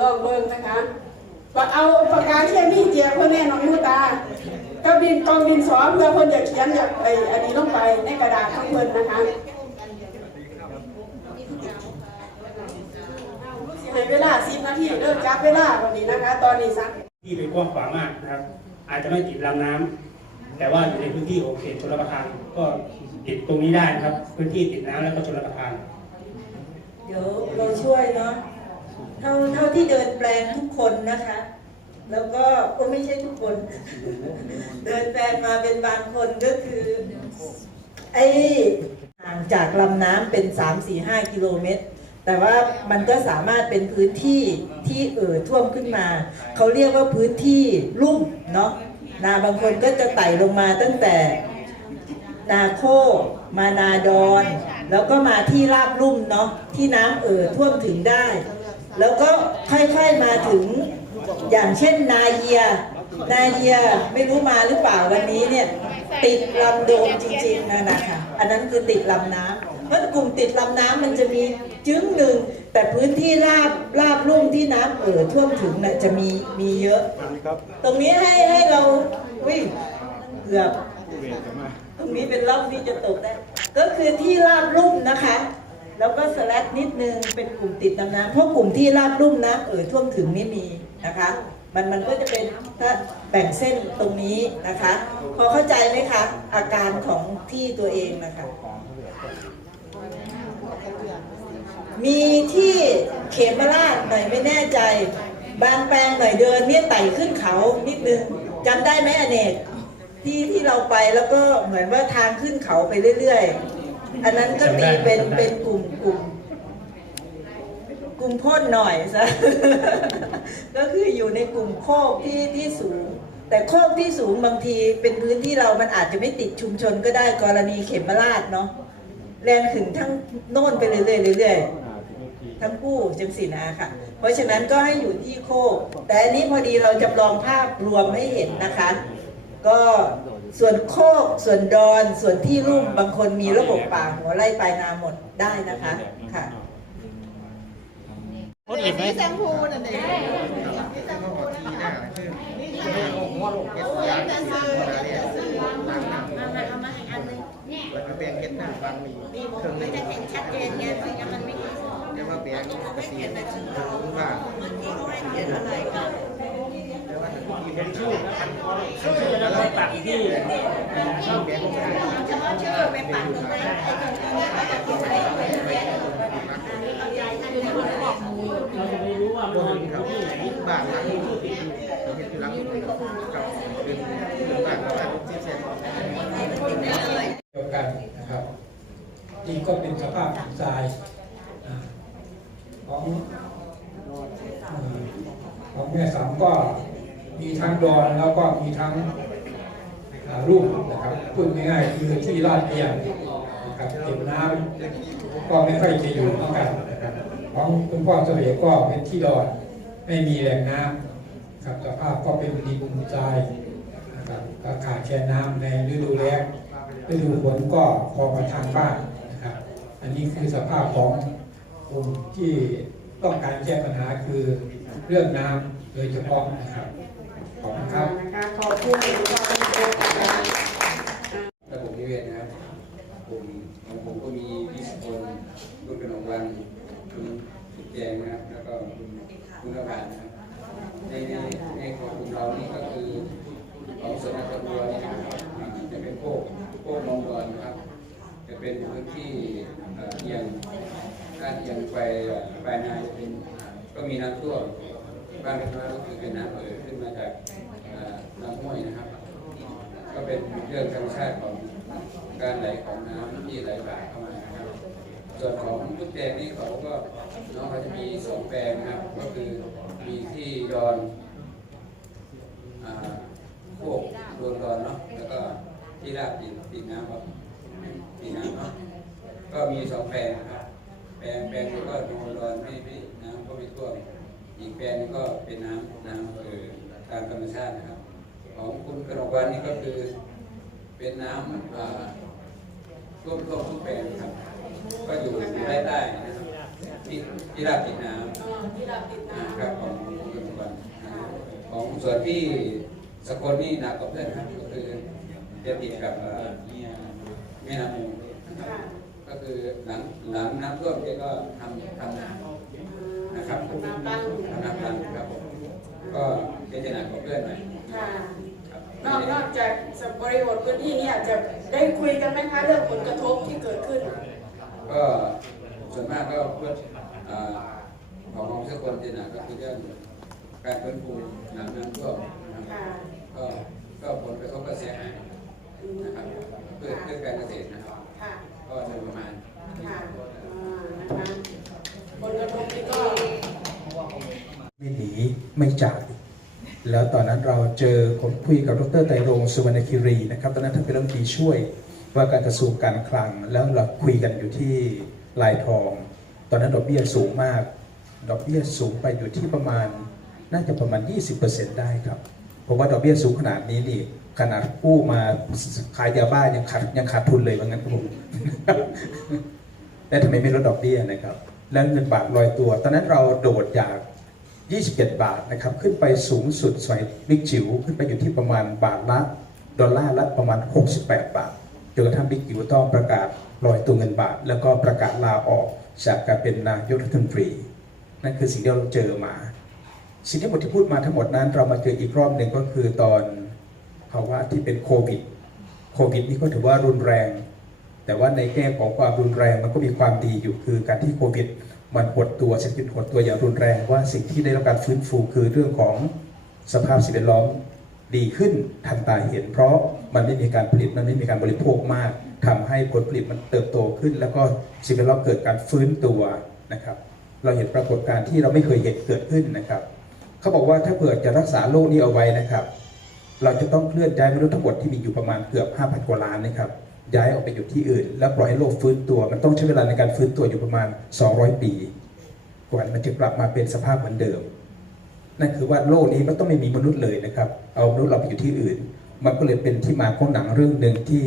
ลองเบิ่งนะคะก็เอาปากกาเขียนนี่เจียเพื่อแน่น้องมูตากับดินกองดินสอเพื่อเพิ่นอยากเขียนอยากไออันนี้ลงไปในกระดาษของเพิ่นนะคะให้เวลา10นาทีเริ่มจับเวลาวันนี้นะคะ ตอนนี้สักที่เป็นกว้างขวางมากนะครับ อาจจะไม่ติดลำน้ำแต่ว่าอยู่ในพื้นที่ของเขตชลประทานก็ติดตรงนี้ได้นะครับ พื้นที่ติดน้ำแล้วก็ชลประทาน เดี๋ยวเราช่วยเนาะ เท่าเท่าที่เดินแปลงทุกคนนะคะ แล้วก็ก็ไม่ใช่ทุกคน เดินแปลงมาเป็นบางคนก็คือไอห่างจากลำน้ำเป็น 3 4 5 กิโลเมตร แต่ว่ามันก็สามารถเป็นพื้นที่ที่เอ่อท่วมขึ้นมา เขาเรียกว่าพื้นที่ลุ่มเนาะนาบางคนก็จะไต่ลงมาตั้งแต่นาโค มานาดอน แล้วก็มาที่ราบลุ่มเนาะที่น้ำเอ่อท่วมถึงได้ แล้วก็ค่อยๆมาถึงอย่างเช่นนาเยีย นาเยียไม่รู้มาหรือเปล่าวันนี้เนี่ยติดลำโดมจริงๆนะนะคะอันนั้นคือติดลำน้ำเพราะกลุ่มติดลำน้ำมันจะมีจึ้งหนึ่งแต่พื้นที่ราบราบลุ่มที่น้ำเอ่อท่วมถึงน่ะจะมีมีเยอะ ตรงนี้ให้ให้เราวิ่งเกือบตรงนี้เป็นร่องที่จะตกได้ ก็คือที่ราบลุ่ม แล้วก็สแลดนิดนึงเป็นกลุ่มติดน้ำเพราะกลุ่มที่ราบลุ่มนะเออท่วมถึงไม่มีนะคะมันมันก็จะเป็นถ้าแบ่งเส้นตรงนี้นะคะ พอเข้าใจไหมคะอาการของที่ตัวเองนะคะมีที่เขมราชหน่อยไม่แน่ใจ บางแปลงหน่อยเดินเนี่ยไต่ขึ้นเขานิดนึงจำได้ไหมอเนกที่ที่เราไปแล้วก็เหมือนว่าทางขึ้นเขาไปเรื่อยๆ อันนั้นก็ตีเป็นเป็นกลุ่มกลุ่มกลุ่มโพ่นหน่อยซะ ก็คืออยู่ในกลุ่มโคกที่ที่สูง แต่โคกที่สูงบางทีเป็นพื้นที่เรามันอาจจะไม่ติดชุมชนก็ได้กรณีเขมราชเนาะแลนขึ้นทั้งโน่นไปเรื่อยๆเรื่อยๆทั้งคู่จังสินะค่ะ เพราะฉะนั้นก็ให้อยู่ที่โคก แต่อันนี้พอดีเราจำลองภาพรวมให้เห็นนะคะ ก็ ส่วนโคกส่วนดอนส่วนที่ลุ่มบางคนมีระบบป่าหัวไร่ปลายนาหมดได้นะคะค่ะนี่แซงพูนั่นเองนี่แซงพูนั่นค่ะนี่แซงพูเอาแต่ซื้อแต่ซื้อมามาเอามาให้อันนึงเนี่ยแล้วก็แบ่งเห็ดหน้าบางมีนี่ผมไม่จะเห็นชัดเจนไงเพราะงั้นมันไม่มีเรียกว่าแบ่งกระสีถึงว่าเห็นอะไรก็ เรียกว่าที่เป็นชื่อแล้วก็ตัดที่ชื่อแบ่งของเฉพาะชื่อไปปักตรงนั้นไอ้ตรงนี้ก็จะเป็นอะไรเอายายนนี้มาบอกมูเราจะไม่รู้ว่ามันนอยู่เขาที่ไหนบ้านหลังนี้เห็ดหลังนี้กับเป็นเป็นบ้านกับบ้านที่เช่นเดียวกันนะครับนี่ก็เป็นสภาพทรายของของแม่สามก็ มีทั้งดอนแล้วก็มีทั้งรูปนะครับพูดง่ายๆคือที่ลาดเอียงนะครับเก็บน้ำก็ไม่ค่อยจะอยู่เหมือนกันนะครับของคุณพ่อเสวีก็เป็นที่ดอนไม่มีแหล่งน้ำครับสภาพก็เป็นดินทรายนะครับก็ขาดแคลนน้ำในฤดูแล้งฤดูฝนก็พอประทางบ้านนะครับ อันนี้คือสภาพของกลุ่มที่ต้องการแก้ปัญหาคือเรื่องน้ำโดยเฉพาะนะครับ ขอบคุณครับนะคะขอบคุณคุณพ่อคุณโจ๊กนะคะระบบนิเวศนะครับผมของผมก็มีพี่สกลรุ่นกระนองวันคุณสุดแจงนะครับ แล้วก็คุณคุณกระพานนะครับในในในของกลุ่มเรานี่ก็คือของสนับัวนี่นะครับจะเป็นโคกโคกลงดอนนะครับ จะเป็นพื้นที่เอียงด้านเอียงไปไปนาจะเป็นก็มีน้ำท่วมบ้านเล็กน้อยก็คือเป็นน้ำเอ่ออน้ำห้วยนะครับ ก็ เรื่องธรรมชาติของการไหลของน้ำที่ไหลผ่านเข้ามานะครับ ส่วนของทุกแปลงนี่เขาก็น้องเขาจะมีสองแปลงนะครับก็คือมีที่ดอนอ่าโคกโดนดอนเนาะแล้วก็ที่ราบดินดินน้ำครับดินน้ำเนาะก็มีสองแปลงครับแปลงแปลงนึงก็โดนดอนไม่ไม่น้ำก็ไม่ท่วมอีกแปลงนึงก็เป็นน้ำน้ำเออตามธรรมชาตินะครับ ของคุณกระนกวันนี่ก็คือ เป็นน้ำอ่าท่วมท่วมทุกแปลงครับ ก็อยู่ได้ได้นะครับที่ที่ราบติดน้อ๋อที่ราติดำน้ำครับของของปัจจุบันของส่วนที่สกลนี่หนักกว่าเพื่อนครับก็คือจะติดกับเอ่อแม่น้ำมูลนะครับค่ะก็คือหลังหลังน้ำท่วมแกก็ทำทำนานะครับผมน้ำตั้งทำน้ำตันครับผมก็เจะหนักกว่าเพื่อนหน่อยค่ะ นอกนอกจากสบริบทพื้นที่เนี่ยจะได้คุยกันไหมคะเรื่องผลกระทบที่เกิดขึ้น ก็ส่วนมากก็เพื่อเอ่อของของสกลจะหนักก็คือเรื่องการฟื้นฟูหลังน้ำท่วมนะครับค่ะก็ก็ผลกระทบก็เสียหายอืมนะครับเพื่อเพื่อการเกษตรนะครับค่ะก็โดยประมาณค่ะอ่านะคะผลกระทบนี่ก็ไม่หนีไม่จ่าย แล้วตอนนั้นเราเจอผมคุยกับดรไตรรงสุวรรณคิรีนะครับตอนนั้นท่านเป็นรัฐมนตรีช่วยว่าการกระทรวงการคลังแล้วเราคุยกันอยู่ที่ลายทอง ตอนนั้นดอกเบี้ยสูงมาก ดอกเบี้ยสูงไปอยู่ที่ประมาณน่าจะประมาณ 20%ได้ครับเพราะว่าดอกเบี้ยสูงขนาดนี้นี่ขนาดกู้มาขายยาบ้ายังขาดยังขาดทุนเลยว่างั้นครับผมแต่ทำไมไม่ลดดอกเบี้ยนะครับ แล้วเงินบาทลอยตัว ตอนนั้นเราโดดจาก 27 บาทนะครับขึ้นไปสูงสุดสมัยบิ๊กจิ๋วขึ้นไปอยู่ที่ประมาณบาทละดอลลาร์ละประมาณ 68 บาทจนกระทั่งบิ๊กจิ๋วต้องประกาศลอยตัวเงินบาท แล้วก็ประกาศลาออกจากการเป็นนายกรัฐมนตรี นั่นคือสิ่งที่เราเจอมา สิ่งที่หมดที่พูดมาทั้งหมดนั้น เรามาเจออีกรอบหนึ่งก็คือตอนภาวะที่เป็นโควิดโควิดนี่ก็ถือว่ารุนแรง แต่ว่าในแง่ของความรุนแรงมันก็มีความดีอยู่คือการที่โควิด มันหดตัวเศรษฐกิจหดตัวอย่างรุนแรงว่าสิ่งที่ได้รับการฟื้นฟูคือเรื่องของสภาพสิ่งแวดล้อมดีขึ้นทันตาเห็น เพราะมันไม่มีการผลิตมันไม่มีการบริโภคมากทำให้ผลผลิตมันเติบโตขึ้น แล้วก็สิ่งแวดล้อมเกิดการฟื้นตัวนะครับ เราเห็นปรากฏการณ์ที่เราไม่เคยเห็นเกิดขึ้นนะครับ เขาบอกว่าถ้าเกิดจะรักษาโรคนี้เอาไว้นะครับ เราจะต้องเคลื่อนย้ายมนุษย์ทั้งหมดที่มีอยู่ประมาณเกือบ 5,000 กว่าล้านนะครับ ย้ายออกไปอยู่ที่อื่น แล้วปล่อยให้โลกฟื้นตัว มันต้องใช้เวลาในการฟื้นตัวอยู่ประมาณ 200 ปี กว่ามันจะกลับมาเป็นสภาพเหมือนเดิม นั่นคือว่าโลกนี้มันต้องไม่มีมนุษย์เลยนะครับ เอามนุษย์เราไปอยู่ที่อื่น มันก็เลยเป็นที่มาของหนังเรื่องหนึ่งที่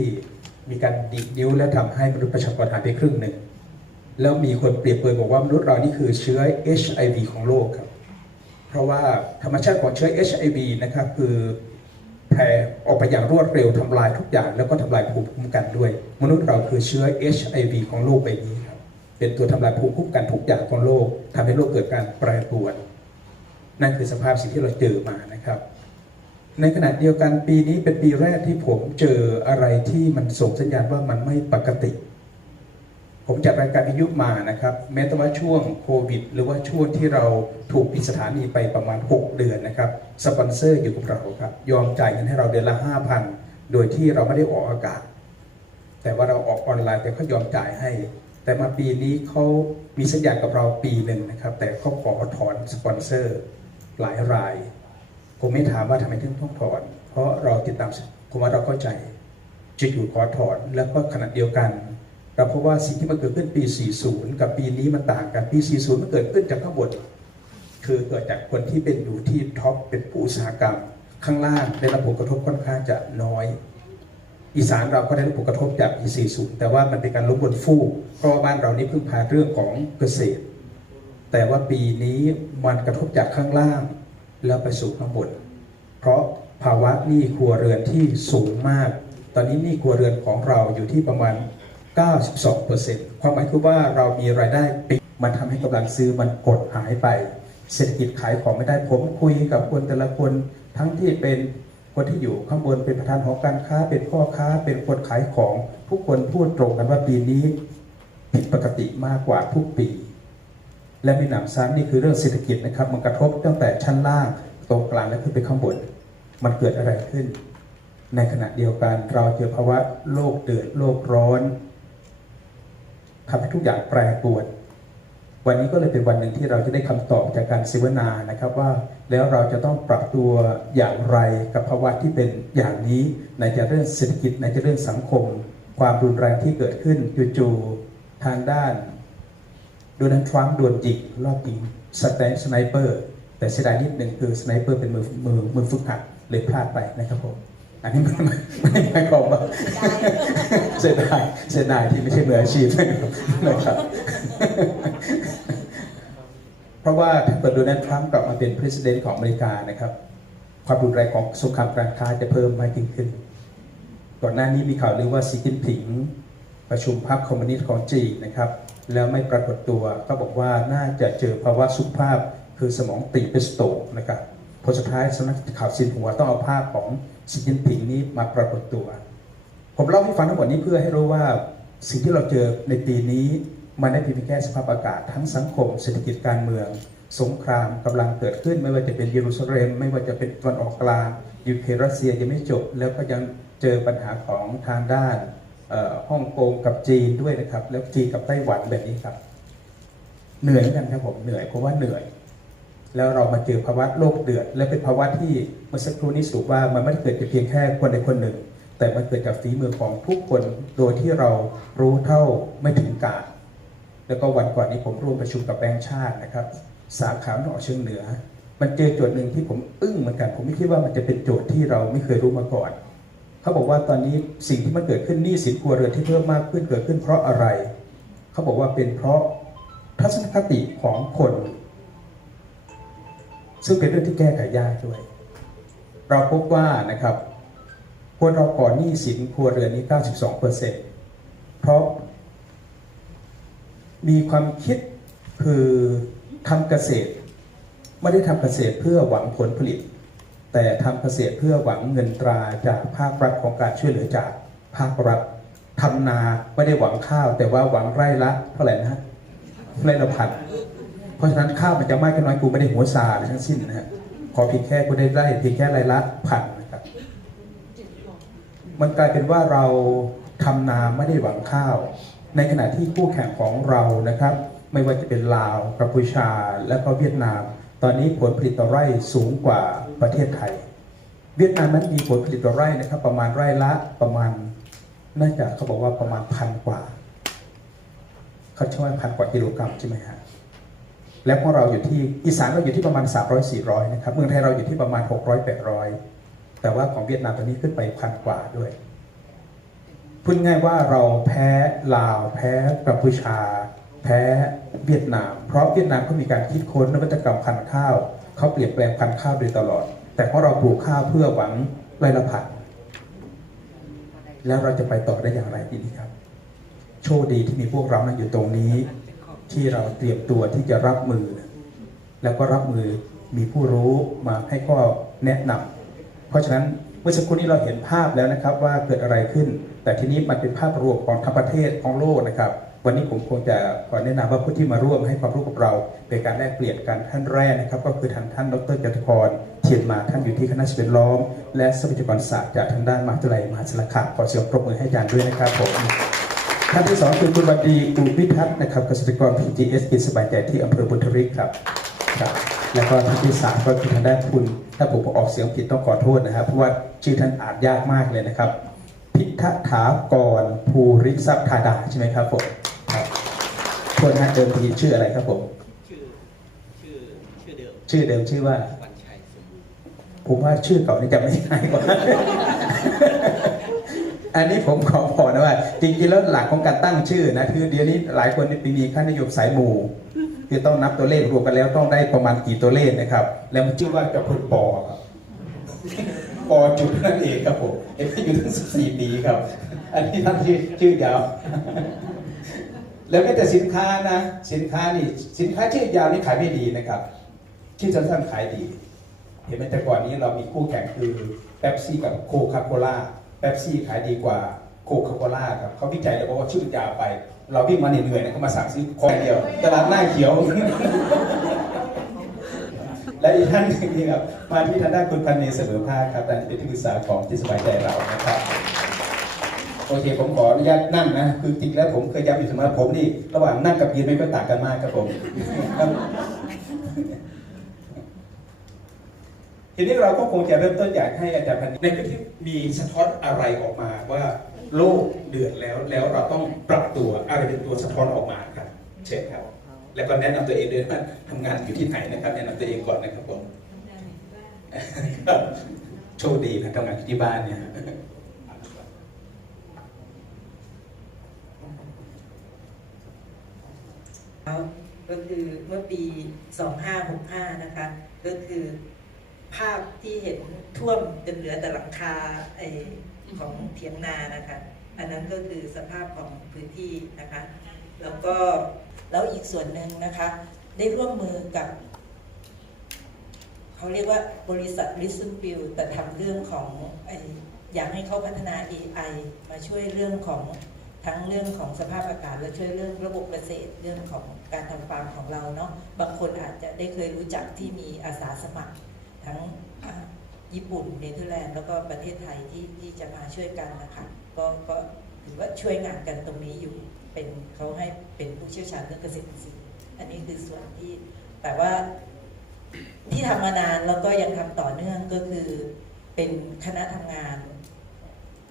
มีการดีดนิ้วและทำให้มนุษย์ประชากรหายไปครึ่งหนึ่ง แล้วมีคนเปรียบเปรยบอกว่ามนุษย์เรานี่คือเชื้อ HIV ของโลกครับ เพราะว่าธรรมชาติของเชื้อ HIV นะครับคือ แผ่ออกไปอย่างรวดเร็วทำลายทุกอย่าง แล้วก็ทำลายภูมิคุ้มกันด้วย มนุษย์เราคือเชื้อ HIV ของโลกใบนี้ครับเป็นตัวทำลายภูมิคุ้มกันทุกอย่างของโลกทำให้โลกเกิดการแปรปรวน นั่นคือสภาพสิ่งที่เราเจอมานะครับ ในขณะเดียวกันปีนี้เป็นปีแรกที่ผมเจออะไรที่มันส่งสัญญาณว่ามันไม่ปกติ ผมจัดรายการวิทยุมานะครับ แม้แต่ว่าช่วงโควิด หรือว่าช่วงที่เราถูกปิดสถานีไปประมาณ 6 เดือนนะครับสปอนเซอร์อยู่กับเราครับ ยอมจ่ายเงินให้เราเดือนละ 5,000 โดยที่เราไม่ได้ออกอากาศ แต่ว่าเราออกออนไลน์แต่เขายอมจ่ายให้ แต่มาปีนี้เขามีสัญญากับเราปีหนึ่งนะครับ แต่เขาขอถอนสปอนเซอร์หลายราย ผมไม่ถามว่าทำไมถึงต้องถอน เพราะเราติดตามผมว่าเราเข้าใจจะอยู่ขอถอนแล้วก็ขณะเดียวกัน เราพบว่าสิ่งที่มันเกิดขึ้นปี 40 กับปีนี้มันต่างกัน ปี 40 มันเกิดขึ้นจากข้างบนคือเกิดจากคนที่เป็นอยู่ที่ท็อปเป็นผู้อุตสาหกรรม ข้างล่างได้รับผลกระทบค่อนข้างจะน้อย อีสานเราก็ได้รับผลกระทบจากปี 40 แต่ว่ามันเป็นการล้มบนฟูกเพราะว่าบ้านเรานี่พึ่งพาเรื่องของเกษตร แต่ว่าปีนี้มันกระทบจากข้างล่าง แล้วไปสู่ข้างบน เพราะภาวะหนี้ครัวเรือนที่สูงมาก ตอนนี้หนี้ครัวเรือนของเราอยู่ที่ประมาณ 92%ความหมายคือว่าเรามีรายได้ปิดมันทำให้กำลังซื้อมันกดหายไป เศรษฐกิจขายของไม่ได้ผมคุยกับคนแต่ละคนทั้งที่เป็นคนที่อยู่ข้างบนเป็นประธานหอการค้า เป็นพ่อค้า เป็นคนขายของทุกคนพูดตรงกันว่าปีนี้ผิดปกติมากกว่าทุกปี และมีหนำซ้ำนี่คือเรื่องเศรษฐกิจนะครับ มันกระทบตั้งแต่ชั้นล่างตรงกลางและขึ้นไปข้างบน มันเกิดอะไรขึ้น ในขณะเดียวกันเราเจอภาวะโลกเดือดโลกร้อน ทำให้ทุกอย่างแปรปรวน วันนี้ก็เลยเป็นวันหนึ่งที่เราจะได้คำตอบจากการเสวนานะครับว่าแล้วเราจะต้องปรับตัวอย่างไรกับภาวะที่เป็นอย่างนี้ในจะเรื่องเศรษฐกิจในจะเรื่องสังคม ความรุนแรงที่เกิดขึ้นจู่ๆทางด้านโดนัลด์ทรัมป์โดนยิงรอบยิงสแตนสไนเปอร์แต่เสียดายนิดหนึ่งคือสไนเปอร์เป็นมือมือมือฝึกหัดเลยพลาดไปนะครับผม อันนี้ไม่ไม่ไม่ไม่ความว่าเสียดายเสียดายที่ไม่ใช่มืออาชีพนะครับ เพราะว่าถ้าเกิดโดนัลด์ทรัมป์กลับมาเป็นประธานของอเมริกานะครับ ความรุนแรงของสงครามการค้าจะเพิ่มมากยิ่งขึ้น ก่อนหน้านี้มีข่าวลือว่าสีจิ้นผิง ประชุมพรรคคอมมิวนิสต์ของจีนนะครับ แล้วไม่ปรากฏตัวก็บอกว่าน่าจะเจอภาวะสุขภาพคือสมองตีบเป็นสโตรกนะครับ ผลสุดท้ายสำนักข่าวซินหัวต้องเอาภาพของสีจิ้นผิงนี้มาปรากฏตัว ผมเล่าให้ฟังทั้งหมดนี้เพื่อให้รู้ว่าสิ่งที่เราเจอในปีนี้มันได้เพียงแค่สภาพอากาศทั้งสังคมเศรษฐกิจการเมือง สงครามกำลังเกิดขึ้น ไม่ว่าจะเป็นเยรูซาเล็ม ไม่ว่าจะเป็นตะวันออกกลางยูเครนรัสเซียยังไม่จบ แล้วก็ยังเจอปัญหาของทางด้านฮ่องกงกับจีนด้วยนะครับ แล้วจีนกับไต้หวันแบบนี้ครับ เหนื่อยกันครับผมเหนื่อยเพราะว่าเหนื่อย แล้วเรามาเจอภาวะโลกเดือด และเป็นภาวะที่เมื่อสักครู่นี้สุว่ามันไม่ได้เกิดจากเพียงแค่คนใดคนหนึ่ง แต่มันเกิดจากฝีมือของทุกคนโดยที่เรารู้เท่าไม่ถึงการแล้วก็วันก่อนนี้ผมร่วมประชุมกับแบงค์ชาตินะครับ สาขาหนอเชิงเหนือ มันเจอโจทย์หนึ่งที่ผมอึ้งเหมือนกัน ผมไม่คิดว่ามันจะเป็นโจทย์ที่เราไม่เคยรู้มาก่อน เขาบอกว่าตอนนี้สิ่งที่มันเกิดขึ้นหนี้สินครัวเรือนที่เพิ่มมากขึ้นเกิดขึ้นเพราะอะไร เขาบอกว่าเป็นเพราะทัศนคติของคน ซึ่งเป็นเรื่องที่แก้ไขยากด้วย เราพบว่านะครับคนเราก่อนหนี้สินครัวเรือนนี้ 92%เพราะ มีความคิดคือทำเกษตร ไม่ได้ทำเกษตรเพื่อหวังผลผลิต แต่ทำเกษตรเพื่อหวังเงินตราจากภาครัฐของการช่วยเหลือจากภาครัฐทำนาไม่ได้หวังข้าว แต่ว่าหวังไร่ละเท่าไหร่นะฮะไร่ละพัน เพราะฉะนั้นข้าวมันจะไมากแค่น้อยกูไม่ได้หัวซาเลยทั้งสิ้นนะฮะขอเพียงแค่กูได้ไร่เพียงแค่ไร่ละพันนะครับ มันกลายเป็นว่าเราทำนาไม่ได้หวังข้าว ในขณะที่คู่แข่งของเรานะครับ ไม่ว่าจะเป็นลาวกัมพูชาและก็เวียดนาม ตอนนี้ผลผลิตต่อไร่สูงกว่าประเทศไทย เวียดนามนั้นมีผลผลิตต่อไร่นะครับ ประมาณไร่ละประมาณน่าจะเขาบอกว่าประมาณพันกว่าเขาใช้ว่าพันกว่ากิโลกรัมใช่ไหมฮะ แล้วพวกเราอยู่ที่อีสานเราอยู่ที่ประมาณ 300 400 นะครับ เมืองไทยเราอยู่ที่ประมาณ 600 800 แต่ว่าของเวียดนามตอนนี้ขึ้นไปพันกว่าด้วย พูดง่ายว่าเราแพ้ลาว แพ้กัมพูชา แพ้เวียดนาม เพราะเวียดนามเขามีการคิดค้นนวัตกรรมพันธุ์ข้าว เขาเปลี่ยนแปลงพันธุ์ข้าวโดยตลอด แต่เพราะเราปลูกข้าวเพื่อหวังไรละพันแล้วเราจะไปต่อได้อย่างไรทีนี้ครับ โชคดีที่มีพวกเรานั่งอยู่ตรงนี้ ที่เราเตรียมตัวที่จะรับมือ แล้วก็รับมือมีผู้รู้มาให้ข้อแนะนำเพราะฉะนั้นเมื่อสักครู่นี้เราเห็นภาพแล้วนะครับว่าเกิดอะไรขึ้น แต่ทีนี้มันเป็นภาพรวมของทั้งประเทศของโลกนะครับ วันนี้ผมคงจะขอแนะนำว่าผู้ที่มาร่วมให้ความรู้กับเรา เป็นการแลกเปลี่ยนกันท่านแรกนะครับ ก็คือทางท่านดรจตุพรเทียนมาท่านอยู่ที่คณะสิ่งแวดล้อม และทรัพยากรศาสตร์จากทางด้านมหาวิทยาลัยมหาสารคามขอเสียงปรบมือให้อาจารย์ด้วยนะครับผม ท่านที่สองคือคุณวันดีอุพิทักษ์นะครับเกษตรกร PGS กินสบายใจที่อำเภอบุญทริกครับครับ แล้วก็ท่านที่สามก็คือทางด้านคุณถ้าผมออกเสียงผิดต้องขอโทษนะครับ เพราะว่าชื่อท่านอ่านยากมากเลยนะครับ พิทถากรภูริทรัพย์ธาดาใช่ไหมครับผมครับทวนนะเดิมทีชื่ออะไรครับผมชื่อชื่อชื่อเดิมชื่อเดิมชื่อว่าวันชัยสมบูรณ์ผมว่าชื่อเก่านี่จำไม่ง่ายกว่า อันนี้ผมขอบอกนะว่า จริงๆแล้วหลักของการตั้งชื่อนะคือเดี๋ยวนี้หลายคนนี่มีค่านิยมสายหมู่คือต้องนับตัวเลขรวมกันแล้วต้องได้ประมาณกี่ตัวเลขนะครับ แล้วมันชื่อว่าเจ้าคุณปอครับปอจุดนั่นเองครับผมเอ็มอยู่ตั้ง14ปีครับ อันนี้ท่านชื่อชื่อยาว แล้วแม้แต่สินค้านะ สินค้านี่สินค้าชื่อยาวนี่ขายไม่ดีนะครับชื่อสั้นๆขายดี เห็นไหมแต่ก่อนนี้เรามีคู่แข่งคือเป๊ปซี่กับโคคาโคล่า ป๊ปซี่ขายดีกว่าโคคาโคล่าครับเขาวิจัยแล้วบอกว่าชื่อยาวไป เราวิ่งมาเหนื่อยๆนะเขามาสั่งซื้อคอเดียว ตลาดหน้าเขียว และอีกท่านหนึงนี่ครับมาที่ทางด้านคุณพันเนเสมอภาคครับท่านเป็นที่ปรึกษาของที่สบายใจเรานะครับโอเคผมขออนุญาตนั่งนะ คือจริงแล้วผมเคยย้ำอยู่เสมอผมนี่ ระหว่างนั่งกับยืนไม่ค่อยต่างกันมากครับผม ทีนี้เราก็คงจะเริ่มต้นอยากให้อาจารย์พันธ์ในพื้นที่มีสะท้อนอะไรออกมาว่าโลกเดือดแล้วแล้วเราต้องปรับตัวอะไรเป็นตัวสะท้อนออกมาครับ เชิญครับ แล้วก็แนะนำตัวเองด้วยว่าทำงานอยู่ที่ไหนนะครับ แนะนำตัวเองก่อนนะครับผมครับโชคดีนะทำงานอยู่ที่บ้านเนี่ยแล้วก็คือเมื่อปี 2565 นะคะ ก็คือ ภาพที่เห็นท่วมจนเหลือแต่หลังคาไอของเถียงนานะคะ อันนั้นก็คือสภาพของพื้นที่นะคะ แล้วก็แล้วอีกส่วนหนึ่งนะคะ ได้ร่วมมือกับเขาเรียกว่าบริษัท Listen f i e l แต่ทำเรื่องของไออยากให้เขาพัฒนา AI มาช่วยเรื่องของทั้งเรื่องของสภาพอากาศและช่วยเรื่องระบบเกษตรเรื่องของการทำฟาร์มของเราเนาะบางคนอาจจะได้เคยรู้จักที่มีอาสาสมัคร ทั้งญี่ปุ่นเนเธอร์แลนด์แล้วก็ประเทศไทยที่ที่จะมาช่วยกันนะคะก็ก็ถือว่าช่วยงานกันตรงนี้อยู่เป็นเขาให้เป็นผู้เชี่ยวชาญเรื่องเกษตรอินทรีย์อันนี้คือส่วนที่แต่ว่าที่ทำมานานแล้วก็ยังทำต่อเนื่องก็คือเป็นคณะทำงาน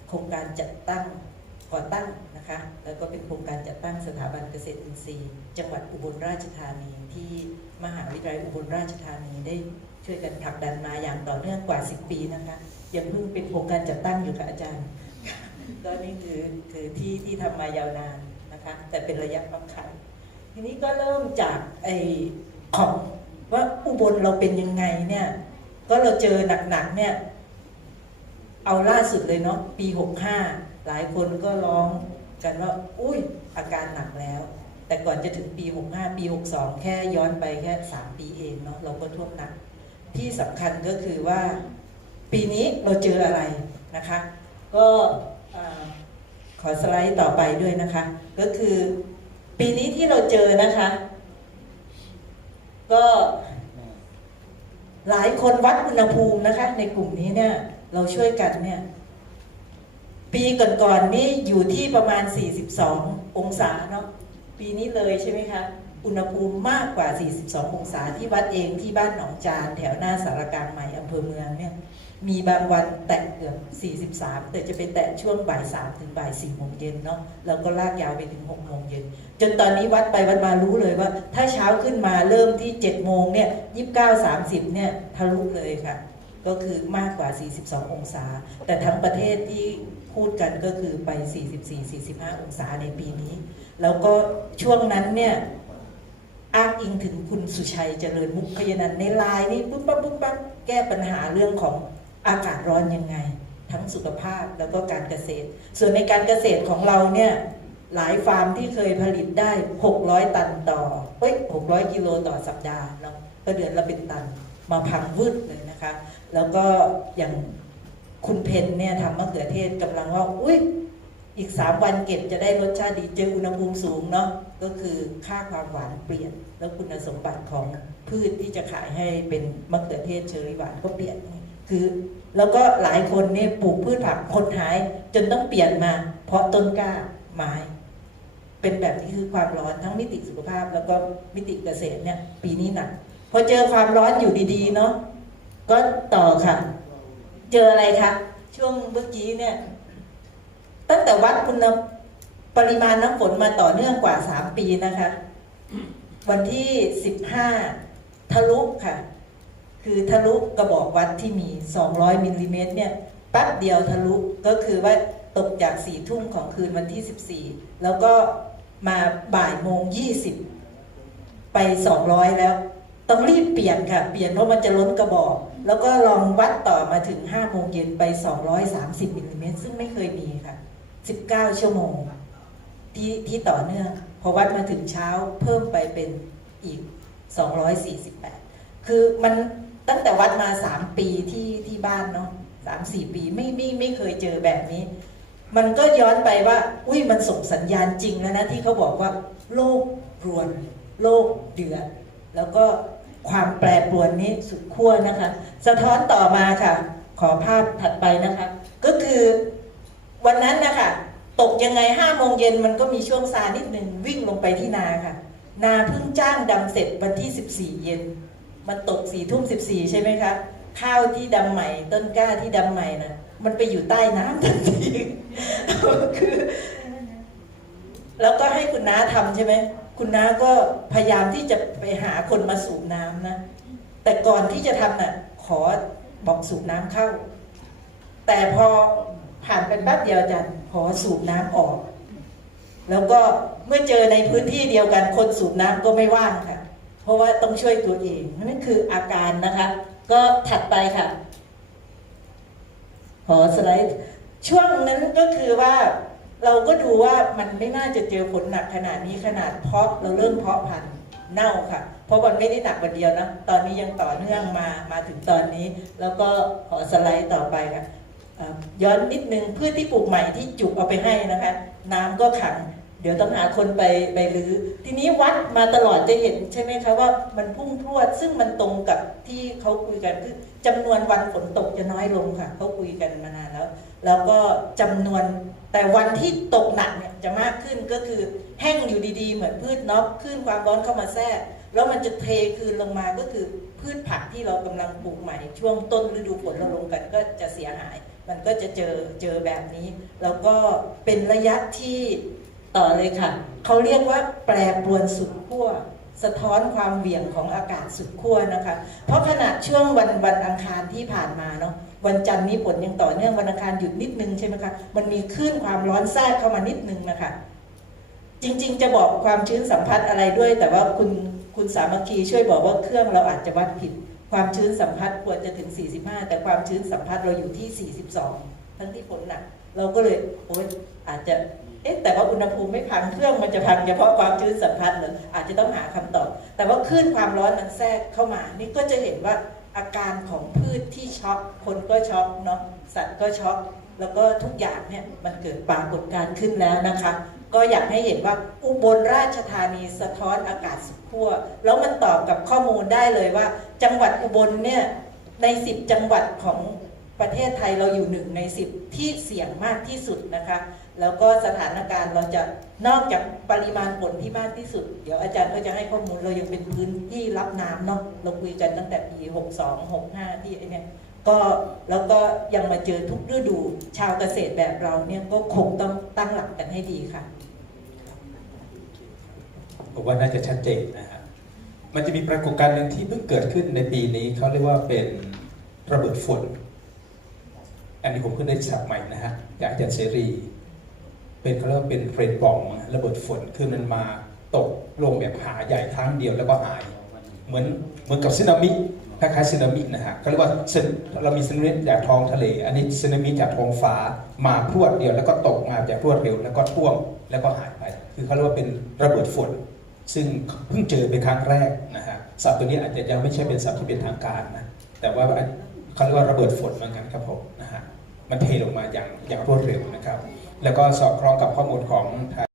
โครงการจัดตั้งก่อตั้งนะคะแล้วก็เป็นโครงการจัดตั้งสถาบันเกษตรอินทรีย์ จังหวัดอุบลราชธานีที่มหาวิทยาลัยอุบลราชธานีได้ ช่วยกันผลักดันมาอย่างต่อเนื่องกว่า 10 ปีนะคะยังเพิ่งเป็นโครงการจัดตั้งอยู่ค่ะอาจารย์ก็นี่คือคือที่ที่ทำมายาวนานนะคะ แต่เป็นระยะบางคันทีนี้ก็เริ่มจากไอ้ของว่าอุบลเราเป็นยังไงเนี่ย ก็เราเจอหนักๆเนี่ย เอาล่าสุดเลยเนาะปี 65 หลายคนก็ร้องกันว่า อุ้ยอาการหนักแล้ว แต่ก่อนจะถึงปี 65 ปี 62 แค่ย้อนไปแค่ 3 ปีเองเนาะเราก็ท่วมหนัก ที่สำคัญก็คือว่าปีนี้เราเจออะไรนะคะ ก็ขอสไลด์ต่อไปด้วยนะคะ ก็คือปีนี้ที่เราเจอนะคะ ก็หลายคนวัดอุณหภูมินะคะ ในกลุ่มนี้เนี่ยเราช่วยกันเนี่ย ปีก่อนๆนี่อยู่ที่ประมาณ 42 องศาเนาะปีนี้เลยใช่ไหมคะ อุณหภูมิมากกว่า 42 องศาที่วัดเองที่บ้านหนองจาน แถวหน้าสารกลางใหม่อำเภอเมืองเนี่ยมีบางวันแตะเกือบ 43 แต่จะไปแตะช่วงบ่าย 3 ถึงบ่าย 4 โมงเย็นเนาะแล้วก็ลากยาวไปถึง 6 โมงเย็น จนตอนนี้วัดไปวัดมารู้เลยว่า ถ้าเช้าขึ้นมาเริ่มที่ 7 โมงเนี่ย 29 30 เนี่ยทะลุเลยค่ะ ก็คือมากกว่า 42 องศา แต่ทั้งประเทศที่พูดกันก็คือไป 44-45 องศาในปีนี้ แล้วก็ช่วงนั้นเนี่ย อ้างอิงถึงคุณสุชัยเจริญมุขพยานันในไลน์นี่ปุ๊บปั๊บปุ๊บปั๊บแก้ปัญหาเรื่องของอากาศร้อนยังไง ทั้งสุขภาพแล้วก็การเกษตร ส่วนในการเกษตรของเราเนี่ยหลายฟาร์มที่เคยผลิตได้ 600 ตันต่อเอ้ย600 กิโลต่อสัปดาห์เนาะก็เดือนละเป็นตันมาพังวืดเลยนะคะ แล้วก็อย่างคุณเพนเนี่ยทำมะเขือเทศกำลังว่า อุ้ย อีก 3 วันเก็บจะได้รสชาติดีเจออุณหภูมิสูงเนาะก็คือค่าความหวานเปลี่ยน แล้วคุณสมบัติของพืชที่จะขายให้เป็นมะเขือเทศเชอรี่หวานก็เปลี่ยนคือแล้วก็หลายคนเนี่ยปลูกพืชผักคนหายจนต้องเปลี่ยนมา เพราะต้นกล้าไม้ เป็นแบบนี้คือความร้อนทั้งมิติสุขภาพ แล้วก็มิติเกษตรเนี่ยปีนี้หนักพอเจอความร้อนอยู่ดีๆเนาะก็ต่อค่ะ เจออะไรคะช่วงเมื่อกี้เนี่ย ตั้งแต่วัดคุณปริมาณน้ำฝนมาต่อเนื่องกว่า 3 ปีนะคะ วันที่ 15 ทะลุค่ะ คือทะลุกระบอกวัดที่มี 200 มิลลิเมตรเนี่ยแป๊บเดียวทะลุก็คือว่าตกจาก4ทุ่มของคืนวันที่ 14 แล้วก็มาบ่ายโมง 20 ไป 200 แล้ว ต้องรีบเปลี่ยนค่ะ เปลี่ยนเพราะมันจะล้นกระบอก แล้วก็ลองวัดต่อมาถึง5โมงเย็นไป 230มิลลิเมตรซึ่งไม่เคยมีค่ะ 19 ชั่วโมงที่ที่ต่อเนื่อง พอวัดมาถึงเช้าเพิ่มไปเป็นอีก 248 คือมันตั้งแต่วัดมา 3 ปีที่ที่บ้านเนาะสามสี่ปีไม่ไม่ไม่เคยเจอแบบนี้ มันก็ย้อนไปว่า อุ้ยมันส่งสัญญาณจริงแล้วนะที่เขาบอกว่า โลกรวน โลกเดือด แล้วก็ความแปรปรวนนี้สุดขั้วนะคะ สะท้อนต่อมาค่ะ ขอภาพถัดไปนะคะ ก็คือวันนั้นนะคะ ตกยังไงห้าโมงเย็นมันก็มีช่วงซานิดหนึ่งวิ่งลงไปที่นาค่ะ นาเพิ่งจ้างดำเสร็จวันที่14เย็น มันตกสี่ทุ่มสิบสี่ใช่ไหมคะข้าวที่ดำใหม่ ต้นกล้าที่ดำใหม่นะมันไปอยู่ใต้น้ำทันทีคือแล้วก็ให้คุณน้าทำใช่ไหมคุณน้าก็พยายามที่จะไปหาคนมาสูบน้ำนะ แต่ก่อนที่จะทำน่ะ ขอบอกสูบน้ำเข้า แต่พอผ่านไปแป๊บเดียวจัน อสูบน้ำออก แล้วก็เมื่อเจอในพื้นที่เดียวกันคนสูบน้ำก็ไม่ว่างค่ะ เพราะว่าต้องช่วยตัวเองนั่นคืออาการนะคะ ก็ถัดไปค่ะขอสไลด์ช่วงนั้นก็คือว่าเราก็ดูว่ามันไม่น่าจะเจอผลหนักขนาดนี้ขนาดเพาะเราเริ่มเพาะพันธุ์เน่าค่ะ เพราะมันไม่ได้หนักวันเดียวนะ ตอนนี้ยังต่อเนื่องมามาถึงตอนนี้ แล้วก็ขอสไลด์ต่อไปค่ะ ย้อนนิดนึงพืชที่ปลูกใหม่ที่จุกเอาไปให้นะคะ น้ำก็ขัง เดี๋ยวต้องหาคนไปไปรื้อทีนี้วัดมาตลอดจะเห็นใช่ไหมคะว่ามันพุ่งพรวดซึ่งมันตรงกับที่เขาคุยกันคือจำนวนวันฝนตกจะน้อยลงค่ะเขาคุยกันมานานแล้ว แล้วก็จำนวนแต่วันที่ตกหนักเนี่ยจะมากขึ้นก็คือแห้งอยู่ดีๆ เหมือนพืชน็อกขึ้นความร้อนเข้ามาแทรกแล้วมันจะเทคืนลงมาก็คือพืชผักที่เรากำลังปลูกใหม่ ช่วงต้นฤดูฝนเราลงกันก็จะเสียหาย มันก็จะเจอเจอแบบนี้ แล้วก็เป็นระยะที่ต่อเลยค่ะ เขาเรียกว่าแปรปรวนสุดขั้วสะท้อนความเหวี่ยงของอากาศสุดขั้วนะคะ เพราะขณะช่วงวันวันอังคารที่ผ่านมาเนาะวันจันทร์นี้ฝนยังต่อเนื่องวันอังคารหยุดนิดนึงใช่ไหมคะ มันมีคลื่นความร้อนแทรกเข้ามานิดนึงนะคะ จริงๆ จะบอกความชื้นสัมผัสอะไรด้วย แต่ว่าคุณคุณสามัคคีช่วยบอกว่าเครื่องเราอาจจะวัดผิด ความชื้นสัมผัสควรจะถึง 45 แต่ความชื้นสัมผัสเราอยู่ที่ 42 ทั้งที่ฝนหนัก เราก็เลยโอ๊ยอาจจะเอ๊ะแต่ว่าอุณหภูมิไม่พังเครื่องมันจะพังเฉพาะความชื้นสัมผัสหรืออาจจะต้องหาคำตอบ แต่ว่าคลื่นความร้อนมันแทรกเข้ามา นี่ก็จะเห็นว่าอาการของพืชที่ช็อกคนก็ช็อกเนาะสัตว์ก็ช็อกแล้วก็ทุกอย่างเนี่ยมันเกิดปรากฏการณ์ขึ้นแล้วนะคะ ก็อยากให้เห็นว่าอุบลราชธานีสะท้อนอากาศสุดขั้วแล้วมันตอบกับข้อมูลได้เลยว่า จังหวัดอุบลเนี่ยใน 10 จังหวัดของประเทศไทยเราอยู่หนึ่งใน 10 ที่เสี่ยงมากที่สุดนะคะ แล้วก็สถานการณ์เราจะนอกจากปริมาณฝนที่มากที่สุด เดี๋ยวอาจารย์ก็จะให้ข้อมูลเรายังเป็นพื้นที่รับน้ำเนาะเราคุยกันตั้งแต่ปี 62 65 ที่ไอเนี่ยก็แล้วก็ยังมาเจอทุกฤดูชาวเกษตรแบบเราเนี่ยก็คงต้องตั้งหลักกันให้ดีค่ะ ผมว่าน่าจะชัดเจนนะฮะมันจะมีปรากฏการณ์หนึ่งที่เพิ่งเกิดขึ้นในปีนี้เขาเรียกว่าเป็นระเบิดฝน อันนี้ผมเพิ่งได้สับใหม่นะฮะจากอาจารย์เสรี เป็นเขาเรียกว่าเป็นเฟรนบองระเบิดฝนคือมันมาตกลงแบบหาใหญ่ครั้งเดียวแล้วก็หาย เหมือนเหมือนกับสึนามิคล้ายๆสึนามินะฮะเขาเรียกว่าเรามีสึนามิจากท้องทะเล อันนี้สึนามิจากท้องฟ้ามาพรวดเดียวแล้วก็ตกมาอย่างรวดเร็วแล้วก็ท่วมแล้วก็หายไป คือเขาเรียกว่าเป็นระเบิดฝน ซึ่งเพิ่งเจอเป็นครั้งแรกนะฮะสัตว์ตัวนี้อาจจะยังไม่ใช่เป็นสัตว์ที่เป็นทางการนะแต่ว่าเขาเรียกว่าระเบิดฝนเหมือนกันครับผมนะฮะมันเทลงมาอย่างอย่างรวดเร็วนะครับ แล้วก็สอดคล้องกับข้อมูลของทาง